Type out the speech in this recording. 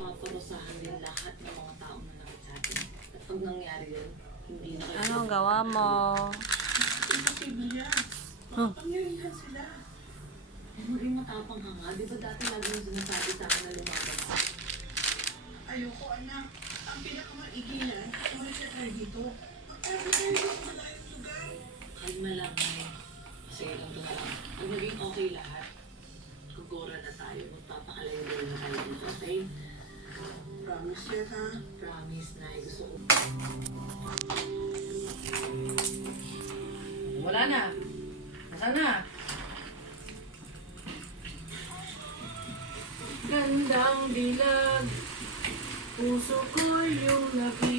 paparusahan din lahat ng mga taong nanakit sa atin. At pag nangyari yun, hindi na kayo... Anong gawa mo? Imposible yan. Makapangyarihan sila. Eh, maging matapang ka nga. Di ba dati lagi yung sinasabi sa akin na lumaban ka? Ayoko, anak. Ang pinakamaigilan, umalis na tayo dito. Mag-aari tayo dito sa malayong lugar. Kalma lang, Nay. Sige lang ito na lang. Pag naging okay lahat, gugora na tayo. Magpapakalayo-layo na tayo dito, okay? Promise yan, ha? Promise, Nay. Gusto ko. Wala na. Nasaan na? Gandang dilag, puso ko yung nakita.